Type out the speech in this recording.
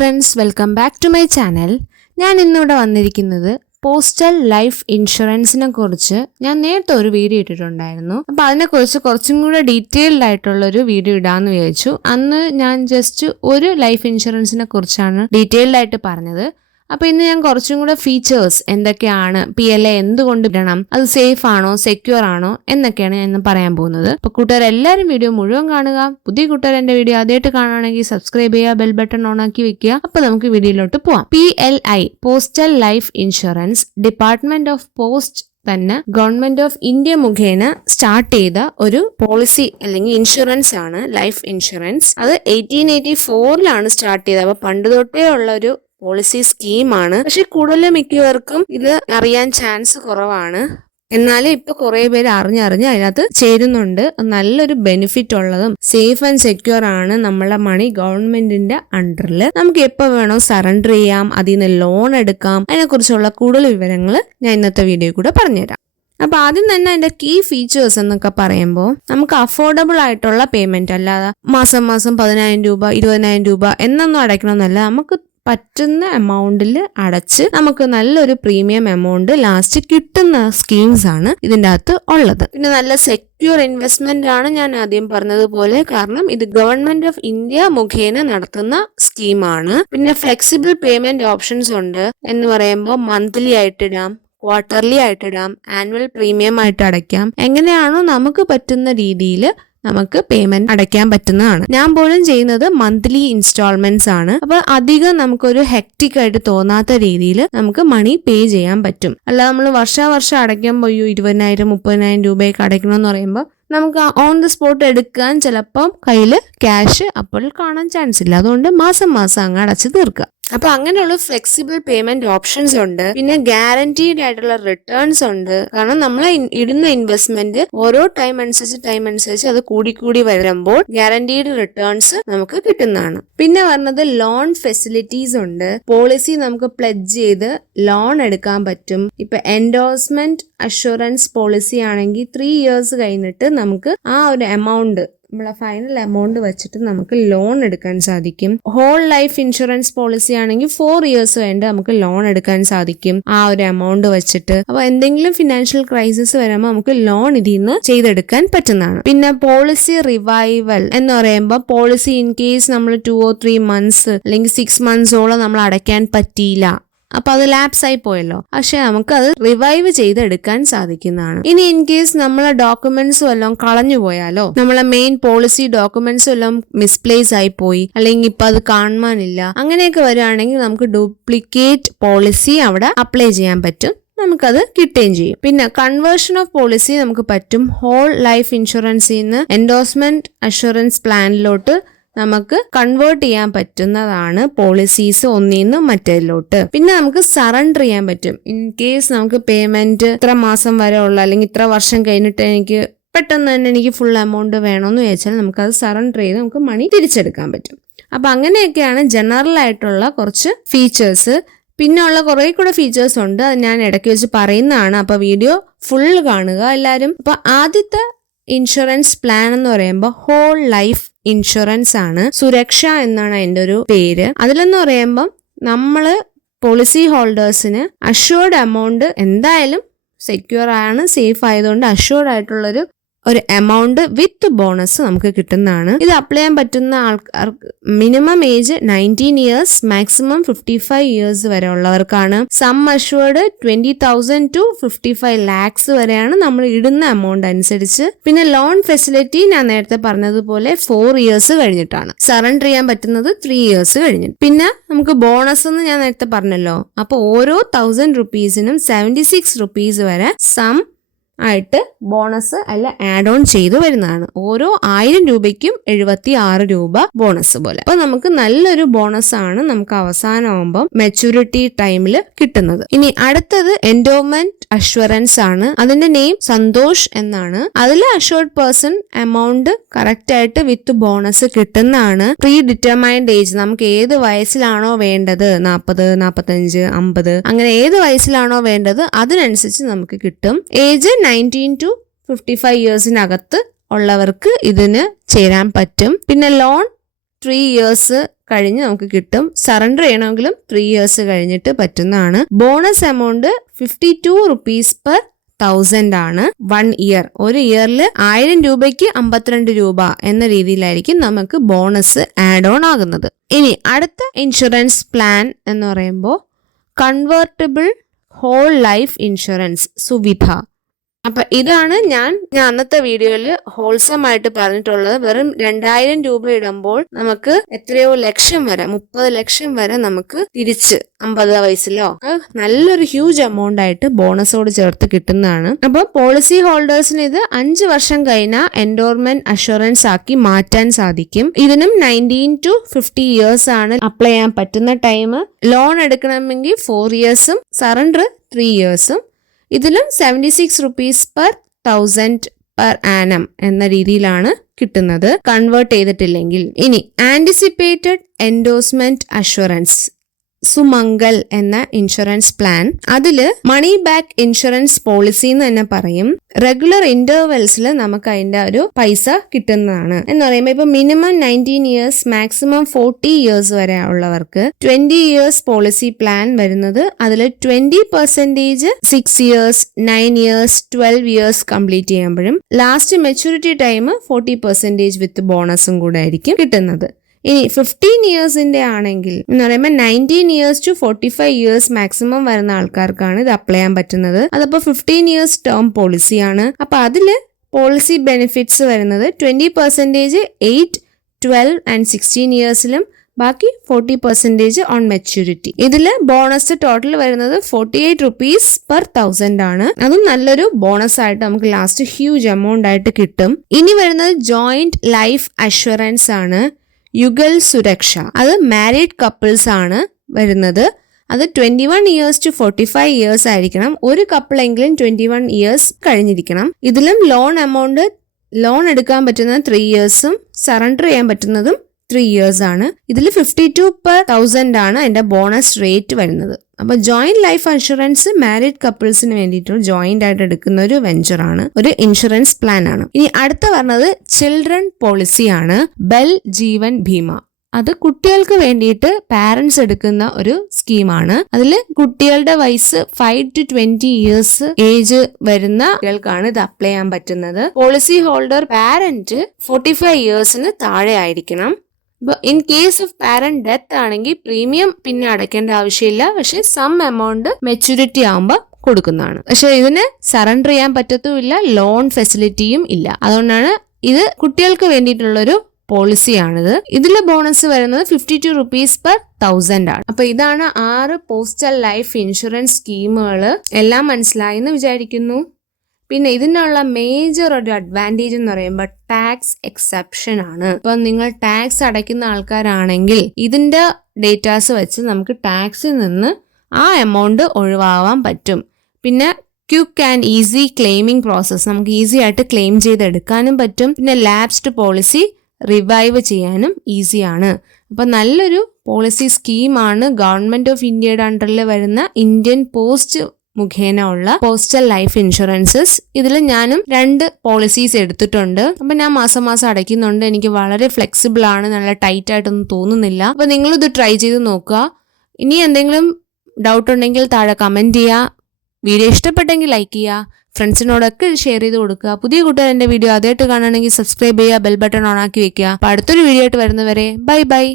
Friends, welcome back to my channel. ഞാൻ ഇന്നിവിടെ വന്നിരിക്കുന്നത് പോസ്റ്റൽ ലൈഫ് ഇൻഷുറൻസിനെ കുറിച്ച് ഞാൻ നേരത്തെ ഒരു വീഡിയോ ഇട്ടിട്ടുണ്ടായിരുന്നു. അപ്പോൾ അതിനെക്കുറിച്ച് കുറച്ചും കൂടെ ഡീറ്റെയിൽഡ് ആയിട്ടുള്ളൊരു വീഡിയോ ഇടാമെന്ന് വിചാരിച്ചു. അന്ന് ഞാൻ ജസ്റ്റ് ഒരു ലൈഫ് ഇൻഷുറൻസിനെ കുറിച്ചാണ് ഡീറ്റെയിൽഡ് ആയിട്ട് പറഞ്ഞത്. അപ്പോൾ ഇന്ന് ഞാൻ കുറച്ചും കൂടെ ഫീച്ചേഴ്സ് എന്തൊക്കെയാണ്, PLA എന്തുകൊണ്ട് ഇടണം, അത് സേഫ് ആണോ സെക്യൂർ ആണോ എന്നൊക്കെയാണ് ഞാൻ ഇന്ന് പറയാൻ പോകുന്നത്. അപ്പോൾ കൂട്ടുകാർ എല്ലാവരും വീഡിയോ മുഴുവൻ കാണുക. പുതിയ കൂട്ടുകാർ എൻ്റെ വീഡിയോ ആദ്യമായിട്ട് കാണുകയാണെങ്കിൽ സബ്സ്ക്രൈബ് ചെയ്യുക, ബെൽ ബട്ടൺ ഓൺ ആക്കി വെക്കുക. അപ്പോൾ നമുക്ക് വീഡിയോയിലോട്ട് പോവാം. PLI postal life insurance department of post തന്നെ ഗവൺമെന്റ് ഓഫ് ഇന്ത്യ മുഖേന സ്റ്റാർട്ട് ചെയ്ത ഒരു പോളിസി അല്ലെങ്കിൽ ഇൻഷുറൻസ് ആണ് ലൈഫ് ഇൻഷുറൻസ്. അത് 1884 സ്റ്റാർട്ട് ചെയ്തത്. അപ്പൊ പണ്ട് തൊട്ടേ ഉള്ള ഒരു പോളിസി സ്കീമാണ്. പക്ഷെ കൂടുതലും മിക്കവർക്കും ഇത് അറിയാൻ ചാൻസ് കുറവാണ്. എന്നാലും ഇപ്പൊ കുറെ പേര് അറിഞ്ഞറിഞ്ഞ് അതിനകത്ത് ചേരുന്നുണ്ട്. നല്ലൊരു ബെനിഫിറ്റ് ഉള്ളതും സേഫ് ആൻഡ് സെക്യൂർ ആണ്. നമ്മളെ മണി ഗവൺമെന്റിന്റെ അണ്ടറിൽ നമുക്ക് എപ്പോ വേണോ സറണ്ടർ ചെയ്യാം, അതിൽ നിന്ന് ലോൺ എടുക്കാം. അതിനെക്കുറിച്ചുള്ള കൂടുതൽ വിവരങ്ങൾ ഞാൻ ഇന്നത്തെ വീഡിയോ കൂടെ പറഞ്ഞുതരാം. അപ്പൊ ആദ്യം തന്നെ അതിന്റെ കീ ഫീച്ചേഴ്സ് എന്നൊക്കെ പറയുമ്പോൾ നമുക്ക് അഫോർഡബിൾ ആയിട്ടുള്ള പേയ്മെന്റ്, അല്ലാതെ മാസം 10,000 രൂപ 20,000 രൂപ എന്നൊന്നും അടയ്ക്കണമെന്നല്ല. നമുക്ക് പറ്റുന്ന എമൗണ്ടിൽ അടച്ച് നമുക്ക് നല്ലൊരു പ്രീമിയം എമൗണ്ട് ലാസ്റ്റ് കിട്ടുന്ന സ്കീംസ് ആണ് ഇതിൻ്റെ അകത്ത് ഉള്ളത്. പിന്നെ നല്ല സെക്യൂർ ഇൻവെസ്റ്റ്മെന്റ് ആണ് ഞാൻ ആദ്യം പറഞ്ഞതുപോലെ, കാരണം ഇത് ഗവൺമെന്റ് ഓഫ് ഇന്ത്യ മുഖേന നടത്തുന്ന സ്കീമാണ്. പിന്നെ ഫ്ലെക്സിബിൾ പേയ്മെന്റ് ഓപ്ഷൻസ് ഉണ്ട്. എന്ന് പറയുമ്പോൾ മന്ത്ലി ആയിട്ടിടാം, ക്വാർട്ടർലി ആയിട്ടിടാം, ആനുവൽ പ്രീമിയം ആയിട്ട് അടയ്ക്കാം. എങ്ങനെയാണോ നമുക്ക് പറ്റുന്ന രീതിയിൽ നമുക്ക് പേയ്മെന്റ് അടയ്ക്കാൻ പറ്റുന്നതാണ്. ഞാൻ പോലും ചെയ്യുന്നത് മന്ത്ലി ഇൻസ്റ്റാൾമെന്റ്സ് ആണ്. അപ്പൊ അധികം നമുക്കൊരു ഹെക്റ്റിക് ആയിട്ട് തോന്നാത്ത രീതിയിൽ നമുക്ക് മണി പേ ചെയ്യാൻ പറ്റും. അല്ലാതെ നമ്മൾ വർഷം അടയ്ക്കുമ്പോൾ 20,000 30,000 രൂപയൊക്കെ അടയ്ക്കണമെന്ന് പറയുമ്പോൾ നമുക്ക് ഓൺ ദി സ്പോട്ട് എടുക്കാൻ ചിലപ്പം കയ്യിൽ ക്യാഷ് അപ്പോൾ കാണാൻ ചാൻസ് ഇല്ല. അതുകൊണ്ട് മാസം അങ്ങ് അടച്ച് തീർക്കുക. അപ്പൊ അങ്ങനെയുള്ള ഫ്ലെക്സിബിൾ പേയ്മെന്റ് ഓപ്ഷൻസ് ഉണ്ട്. പിന്നെ ഗ്യാരണ്ടീഡ് ആയിട്ടുള്ള റിട്ടേൺസ് ഉണ്ട്. കാരണം നമ്മൾ ഇടുന്ന ഇൻവെസ്റ്റ്മെന്റ് ഓരോ ടൈം അനുസരിച്ച് അത് കൂടി വരുമ്പോൾ ഗ്യാരണ്ടീഡ് റിട്ടേൺസ് നമുക്ക് കിട്ടുന്നതാണ്. പിന്നെ പറഞ്ഞത് ലോൺ ഫെസിലിറ്റീസ് ഉണ്ട്. പോളിസി നമുക്ക് പ്ലെഡ്ജ് ചെയ്ത് ലോൺ എടുക്കാൻ പറ്റും. ഇപ്പൊ എൻഡോഴ്സ്മെന്റ് അഷുറൻസ് പോളിസി ആണെങ്കിൽ 3 years കഴിഞ്ഞിട്ട് നമുക്ക് ആ ഒരു എമൗണ്ട്, നമ്മളെ ഫൈനൽ എമൗണ്ട് വെച്ചിട്ട് നമുക്ക് ലോൺ എടുക്കാൻ സാധിക്കും. ഹോൾ ലൈഫ് ഇൻഷുറൻസ് പോളിസി ആണെങ്കിൽ 4 years കഴിഞ്ഞിട്ട് നമുക്ക് ലോൺ എടുക്കാൻ സാധിക്കും ആ ഒരു എമൗണ്ട് വെച്ചിട്ട്. അപ്പൊ എന്തെങ്കിലും ഫിനാൻഷ്യൽ ക്രൈസിസ് വരുമ്പോൾ നമുക്ക് ലോൺ ഇതിൽ നിന്ന് ചെയ്തെടുക്കാൻ പറ്റുന്നതാണ്. പിന്നെ പോളിസി റിവൈവൽ എന്ന് പറയുമ്പോൾ പോളിസി ഇൻ കേസ് നമ്മൾ 2 or 3 months അല്ലെങ്കിൽ 6 monthsോളം നമ്മൾ അടയ്ക്കാൻ പറ്റിയില്ല, അപ്പൊ അത് ലാപ്സ് ആയി പോയല്ലോ. പക്ഷെ നമുക്ക് അത് റിവൈവ് ചെയ്തെടുക്കാൻ സാധിക്കുന്നതാണ്. ഇനി ഇൻ കേസ് നമ്മളെ ഡോക്യുമെന്റ്സ് വല്ലതും കളഞ്ഞു പോയാലോ, നമ്മളെ മെയിൻ പോളിസി ഡോക്യുമെന്റ്സ് വല്ലതും മിസ്പ്ലേസ് ആയി പോയി, അല്ലെങ്കിൽ ഇപ്പൊ അത് കാണാനില്ല, അങ്ങനെയൊക്കെ വരികയാണെങ്കിൽ നമുക്ക് ഡ്യൂപ്ലിക്കേറ്റ് പോളിസി അവിടെ അപ്ലൈ ചെയ്യാൻ പറ്റും. നമുക്കത് കിട്ടുകയും ചെയ്യും. പിന്നെ കൺവേർഷൻ ഓഫ് പോളിസി നമുക്ക് പറ്റും. ഹോൾ ലൈഫ് ഇൻഷുറൻസിൽ നിന്ന് എൻഡോഴ്സ്മെന്റ് അഷുറൻസ് പ്ലാനിലോട്ട് നമുക്ക് കൺവേർട്ട് ചെയ്യാൻ പറ്റുന്നതാണ് പോളിസീസ് ഒന്നിന്ന് മറ്റേതിലോട്ട്. പിന്നെ നമുക്ക് സറണ്ടർ ചെയ്യാൻ പറ്റും. ഇൻ കേസ് നമുക്ക് പേയ്മെന്റ് ഇത്ര മാസം വരെ ഉള്ള അല്ലെങ്കിൽ ഇത്ര വർഷം കഴിഞ്ഞിട്ട് എനിക്ക് പെട്ടെന്ന് തന്നെ എനിക്ക് ഫുൾ എമൗണ്ട് വേണമെന്ന് ചോദിച്ചാൽ നമുക്കത് സറണ്ടർ ചെയ്ത് നമുക്ക് മണി തിരിച്ചെടുക്കാൻ പറ്റും. അപ്പൊ അങ്ങനെയൊക്കെയാണ് ജനറൽ ആയിട്ടുള്ള കുറച്ച് ഫീച്ചേഴ്സ്. പിന്നെ ഉള്ള കുറെ കൂടെ ഫീച്ചേഴ്സ് ഉണ്ട്, അത് ഞാൻ ഇടയ്ക്ക് വെച്ച് പറയുന്നതാണ്. അപ്പൊ വീഡിയോ ഫുൾ കാണുക എല്ലാവരും. അപ്പൊ ആദ്യത്തെ ഇൻഷുറൻസ് പ്ലാൻ എന്ന് പറയുമ്പോൾ ഹോൾ ലൈഫ് ഇൻഷുറൻസ് ആണ്. സുരക്ഷ എന്നാണ് അതിന്റെ ഒരു പേര്. അതിലെന്ന് പറയുമ്പം നമ്മള് പോളിസി ഹോൾഡേഴ്സിന് അഷ്യൂർഡ് എമൗണ്ട് എന്തായാലും സെക്യൂർ ആണ്, സേഫ് ആയതുകൊണ്ട് അഷ്യൂർഡ് ആയിട്ടുള്ളൊരു എമൗണ്ട് വിത്ത് ബോണസ് നമുക്ക് കിട്ടുന്നതാണ്. ഇത് അപ്ലൈ ചെയ്യാൻ പറ്റുന്ന ആൾക്കാർക്ക് minimum age 19 years, maximum 55 years വരെ ഉള്ളവർക്കാണ്. സം അഷ്യൂർഡ് 20,000 to 55 lakhs വരെയാണ് നമ്മൾ ഇടുന്ന എമൗണ്ട് അനുസരിച്ച്. പിന്നെ ലോൺ ഫെസിലിറ്റി ഞാൻ നേരത്തെ പറഞ്ഞതുപോലെ 4 years കഴിഞ്ഞിട്ടാണ്. സറണ്ടർ ചെയ്യാൻ പറ്റുന്നത് 3 years കഴിഞ്ഞിട്ട്. പിന്നെ നമുക്ക് ബോണസ് എന്ന് ഞാൻ നേരത്തെ പറഞ്ഞല്ലോ. അപ്പൊ ഓരോ 1,000 rupeesനും 76 rupees വരെ സം ആയിട്ട് ബോണസ് അല്ല ആഡ് ഓൺ ചെയ്തു വരുന്നതാണ്. ഓരോ 1000 രൂപയ്ക്കും 76 രൂപ ബോണസ് പോലെ. അപ്പൊ നമുക്ക് നല്ലൊരു ബോണസ് ആണ് നമുക്ക് അവസാനമാകുമ്പോൾ മെച്യൂരിറ്റി ടൈമിൽ കിട്ടുന്നത്. ഇനി അടുത്തത് എൻഡോമെന്റ് അഷ്വറൻസ് ആണ്. അതിന്റെ നെയിം സന്തോഷ് എന്നാണ്. അതിൽ അഷ്വർഡ് പേഴ്സൺ എമൗണ്ട് കറക്റ്റ് ആയിട്ട് വിത്ത് ബോണസ് കിട്ടുന്നതാണ്. പ്രീ ഡിറ്റർമൈൻഡ് ഏജ്, നമുക്ക് ഏത് വയസ്സിലാണോ വേണ്ടത്, 40, 45, 50 അങ്ങനെ ഏത് വയസ്സിലാണോ വേണ്ടത് അതിനനുസരിച്ച് നമുക്ക് കിട്ടും. ഏജ് 19 to 55 yearsനകത്ത് ഉള്ളവർക്ക് ഇതിന് ചേരാൻ പറ്റും. പിന്നെ ലോൺ 3 years കഴിഞ്ഞ് നമുക്ക് കിട്ടും. സറണ്ടർ ചെയ്യണമെങ്കിലും 3 years കഴിഞ്ഞിട്ട് പറ്റുന്നതാണ്. ബോണസ് എമൗണ്ട് 52 rupees per 1000 ആണ് 1 year. ഒരു ഇയറിൽ 1000 രൂപയ്ക്ക് 52 രൂപ എന്ന രീതിയിലായിരിക്കും നമുക്ക് ബോണസ് ആഡ് ഓൺ ആകുന്നത്. ഇനി അടുത്ത ഇൻഷുറൻസ് പ്ലാൻ എന്ന് പറയുമ്പോൾ convertible whole life insurance Suvidha. അപ്പൊ ഇതാണ് ഞാൻ അന്നത്തെ വീഡിയോയിൽ ഹോൾസം ആയിട്ട് പറഞ്ഞിട്ടുള്ളത്. വെറും 2000 രൂപ ഇടുമ്പോൾ നമുക്ക് എത്രയോ ലക്ഷം വരെ 30 ലക്ഷം വരെ നമുക്ക് തിരിച്ച് 50 വയസ്സിലോ നല്ലൊരു ഹ്യൂജ് എമൗണ്ട് ആയിട്ട് ബോണസോട് ചേർത്ത് കിട്ടുന്നതാണ്. അപ്പൊ പോളിസി ഹോൾഡേഴ്സിന് ഇത് 5 വർഷം കഴിഞ്ഞാൽ എൻഡോർമെന്റ് അഷുറൻസ് ആക്കി മാറ്റാൻ സാധിക്കും. ഇതിനും 19 to 50 years ആണ് അപ്ലൈ ചെയ്യാൻ പറ്റുന്ന ടൈം. ലോൺ എടുക്കണമെങ്കിൽ 4 years, സറണ്ടർ 3 years. ഇതിലും 76 rupees per 1000 per annum എന്ന രീതിയിലാണ് കിട്ടുന്നത് കൺവേർട്ട് ചെയ്തിട്ടില്ലെങ്കിൽ. ഇനി ആന്റിസിപ്പേറ്റഡ് എൻഡോഴ്സ്മെന്റ് അഷുറൻസ് സുമംഗൽ എന്ന ഇൻഷുറൻസ് പ്ലാൻ. അതില് മണി ബാക്ക് ഇൻഷുറൻസ് പോളിസി എന്ന് തന്നെ പറയും. റെഗുലർ ഇന്റർവെൽസിൽ നമുക്ക് അതിന്റെ ഒരു പൈസ കിട്ടുന്നതാണ്. എന്ന് പറയുമ്പോൾ ഇപ്പൊ മിനിമം 19 years, മാക്സിമം 40 years വരെ ഉള്ളവർക്ക് 20 years പോളിസി പ്ലാൻ വരുന്നത്. അതിൽ 20% 6 years, 9 years, 12 years കംപ്ലീറ്റ് ചെയ്യുമ്പോഴും ലാസ്റ്റ് മെച്യൂരിറ്റി ടൈം 40% വിത്ത് ബോണസും കൂടെ ആയിരിക്കും കിട്ടുന്നത്. ഇനി 15 yearsന്റെ ആണെങ്കിൽ എന്ന് പറയുമ്പോൾ 19 years to 45 years മാക്സിമം വരുന്ന ആൾക്കാർക്കാണ് ഇത് അപ്ലൈ ചെയ്യാൻ പറ്റുന്നത്. അതപ്പോ 15 years ടേം പോളിസിയാണ്. അപ്പൊ അതില് പോളിസി ബെനിഫിറ്റ്സ് വരുന്നത് 20% 8, 12 and 16 yearsലും ബാക്കി 40% ഓൺ മെച്യൂരിറ്റി. ഇതില് ബോണസ് ടോട്ടൽ വരുന്നത് 48 rupees per 1000 ആണ്. അതും നല്ലൊരു ബോണസ് ആയിട്ട് നമുക്ക് ലാസ്റ്റ് ഹ്യൂജ് എമൗണ്ട് ആയിട്ട് കിട്ടും. ഇനി വരുന്നത് ജോയിന്റ് ലൈഫ് അഷുറൻസ് ആണ്. യുഗൽ സുരക്ഷ. അത് മാരീഡ് കപ്പിൾസ് ആണ് വരുന്നത്. അത് 21 years to 45 years ആയിരിക്കണം. ഒരു കപ്പിളെങ്കിലും 21 years കഴിഞ്ഞിരിക്കണം. ഇതിലും ലോൺ എടുക്കാൻ പറ്റുന്നത് 3 years, സറണ്ടർ ചെയ്യാൻ പറ്റുന്നതും 3 years ആണ്. ഇതിൽ 52 per 1000 ആണ് അതിന്റെ ബോണസ് റേറ്റ് വരുന്നത്. അപ്പൊ ജോയിന്റ് ലൈഫ് ഇൻഷുറൻസ് മാരീഡ് കപ്പിൾസിന് വേണ്ടിയിട്ട് ജോയിന്റ് ആയിട്ട് എടുക്കുന്ന ഒരു വെഞ്ചർ ആണ്, ഒരു ഇൻഷുറൻസ് പ്ലാൻ ആണ്. ഇനി അടുത്ത പറഞ്ഞത് ചിൽഡ്രൻ പോളിസി ആണ്. ബൽ ജീവൻ ഭീമ. അത് കുട്ടികൾക്ക് വേണ്ടിയിട്ട് പാരന്റ്സ് എടുക്കുന്ന ഒരു സ്കീമാണ്. അതിൽ കുട്ടികളുടെ വയസ്സ് 5 to 20 years ഏജ് വരുന്ന കുട്ടികൾക്കാണ് ഇത് അപ്ലൈ ചെയ്യാൻ പറ്റുന്നത്. പോളിസി ഹോൾഡർ പാരന്റ് 45 yearsന് താഴെ ആയിരിക്കണം. In case of parent death ആണെങ്കിൽ പ്രീമിയം പിന്നെ അടയ്ക്കേണ്ട ആവശ്യമില്ല. പക്ഷെ സം എമൗണ്ട് മെച്യൂരിറ്റി ആകുമ്പോൾ കൊടുക്കുന്നതാണ്. പക്ഷെ ഇതിന് സറണ്ടർ ചെയ്യാൻ പറ്റത്തുമില്ല, ലോൺ ഫെസിലിറ്റിയും ഇല്ല. അതുകൊണ്ടാണ് ഇത് കുട്ടികൾക്ക് വേണ്ടിയിട്ടുള്ളൊരു പോളിസിയാണിത്. ഇതിലെ ബോണസ് വരുന്നത് 52 rupees per 1000 ആണ്. അപ്പൊ ഇതാണ് 6 പോസ്റ്റൽ ലൈഫ് ഇൻഷുറൻസ് സ്കീമുകൾ. എല്ലാം മനസ്സിലായി എന്ന് വിചാരിക്കുന്നു. പിന്നെ ഇതിനുള്ള മേജർ ഒരു അഡ്വാൻറ്റേജ് എന്ന് പറയുമ്പോൾ ടാക്സ് എക്സെപ്ഷൻ ആണ്. ഇപ്പൊ നിങ്ങൾ ടാക്സ് അടയ്ക്കുന്ന ആൾക്കാരാണെങ്കിൽ ഇതിന്റെ ഡേറ്റാസ് വെച്ച് നമുക്ക് ടാക്സിൽ നിന്ന് ആ എമൗണ്ട് ഒഴിവാവാൻ പറ്റും. പിന്നെ quick and easy claiming process, നമുക്ക് ഈസി ആയിട്ട് ക്ലെയിം ചെയ്തെടുക്കാനും പറ്റും. പിന്നെ ലാപ്സ്ഡ് പോളിസി റിവൈവ് ചെയ്യാനും ഈസിയാണ്. അപ്പൊ നല്ലൊരു പോളിസി സ്കീമാണ് ഗവൺമെന്റ് ഓഫ് ഇന്ത്യയുടെ അണ്ടറിൽ വരുന്ന ഇന്ത്യൻ പോസ്റ്റ് മുഖേന ഉള്ള പോസ്റ്റൽ ലൈഫ് ഇൻഷുറൻസസ്. ഇതിൽ ഞാനും 2 പോളിസീസ് എടുത്തിട്ടുണ്ട്. അപ്പൊ ഞാൻ മാസം അടയ്ക്കുന്നുണ്ട്. എനിക്ക് വളരെ ഫ്ലെക്സിബിൾ ആണ്, നല്ല ടൈറ്റ് ആയിട്ടൊന്നും തോന്നുന്നില്ല. അപ്പൊ നിങ്ങളിത് ട്രൈ ചെയ്ത് നോക്കുക. ഇനി എന്തെങ്കിലും ഡൗട്ട് ഉണ്ടെങ്കിൽ താഴെ കമന്റ് ചെയ്യുക. വീഡിയോ ഇഷ്ടപ്പെട്ടെങ്കിൽ ലൈക്ക് ചെയ്യുക, ഫ്രണ്ട്സിനോടൊക്കെ ഷെയർ ചെയ്ത് കൊടുക്കുക. പുതിയ കൂട്ടുകാർ എന്റെ വീഡിയോ ആദ്യമായിട്ട് കാണണമെങ്കിൽ സബ്സ്ക്രൈബ് ചെയ്യുക, ബെൽ ബട്ടൺ ഓൺ ആക്കി വെക്കുക. അപ്പൊ അടുത്തൊരു വീഡിയോ ആയിട്ട് വരുന്നവരെ ബൈ.